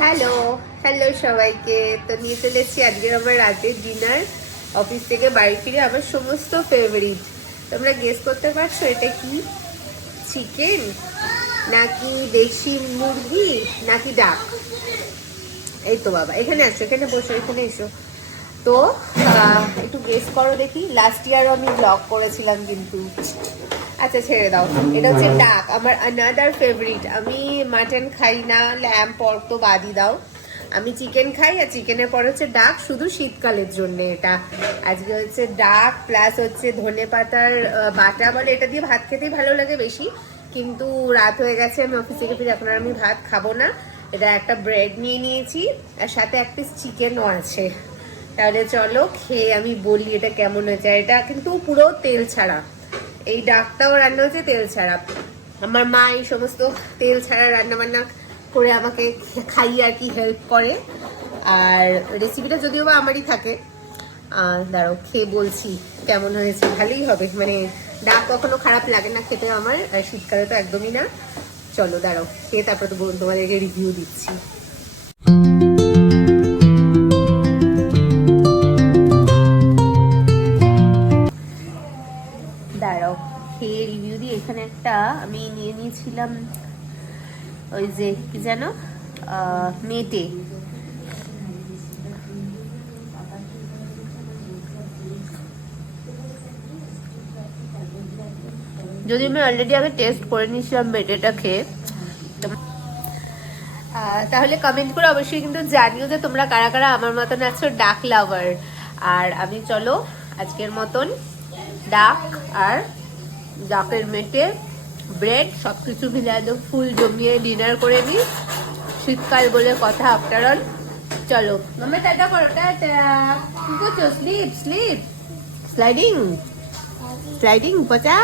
Hello hello সবাইকে। তো নিয়ে চলেছি আজকের আমার রাতের ডিনার। অফিস থেকে বাড়ি ফিরে আমার সমস্ত ফেভারিট। তোমরা গেস করতে পারছো এটা কি? চিকেন নাকি দেশি মুরগি নাকি ডাক? এই তো বাবা, এখানে আসো, এখানে বসো, এখানে এসো। তো একটু গেস করো দেখি। লাস্ট ইয়ারও আমি ব্লগ করেছিলাম কিন্তু। আচ্ছা ছেড়ে দাও, এটা হচ্ছে ডাক, আমার আনাদার ফেভারিট। আমি মাটন খাই না, ল্যাম্প পর্ক তো বাদই দাও। আমি চিকেন খাই, আর চিকেনের পর হচ্ছে ডাক, শুধু শীতকালের জন্য এটা। আজকে হচ্ছে ডাক প্লাস হচ্ছে ধনে পাতার বাটা বলে, এটা দিয়ে ভাত খেতেই ভালো লাগে বেশি। কিন্তু রাত হয়ে গেছে, আমি অফিস থেকে ফিরে, এখন আর আমি ভাত খাবো না। এটা একটা ব্রেড নিয়ে নিয়েছি, আর সাথে এক পিস চিকেনও আছে। তাহলে চলো খেয়ে আমি বলি এটা কেমন হয়েছে। এটা কিন্তু পুরো তেল ছাড়া, এই ডাকটাও রান্না হচ্ছে তেল ছাড়া। আমার মা এই সমস্ত তেল ছাড়া রান্না বান্না করে আমাকে খাইয়ে আর কি হেল্প করে। আর রেসিপিটা যদিও বা আমারই থাকে। দাঁড়াও খেয়ে বলছি কেমন হয়েছে। ভালোই হবে, মানে ডাক কখনো খারাপ লাগে না খেতে আমার, আর শীতকালে তো একদমই না। চলো দাঁড়াও খেয়ে তারপর তো তোমাদেরকে রিভিউ দিচ্ছি। দাঁড়াও খেয়ে রিভিউ দিই। এখানে একটা আমি নিয়ে নিয়েছিলাম, ওই যে কি যেন মেটে। যদি আমি অলরেডি আগে টেস্ট করে নিয়েছিলাম মেটেটা খেয়ে। তাহলে কমেন্ট করে অবশ্যই কিন্তু জানিও যে তোমরা কারা কারা আমার মতন আছো ডাক লাভার। আর আমি চলো আজকের মতন ডাক আর ডাকের মেটে ব্রেড সবকিছু মিলে একদম ফুল জমিয়ে ডিনার করে নিই। শীতকাল বলে কথা, আফটার অল। চলো মামা টাটা করো, টাটা। কি করছো? স্লিপ স্লিপ স্লাইডিং স্লাইডিং পচা।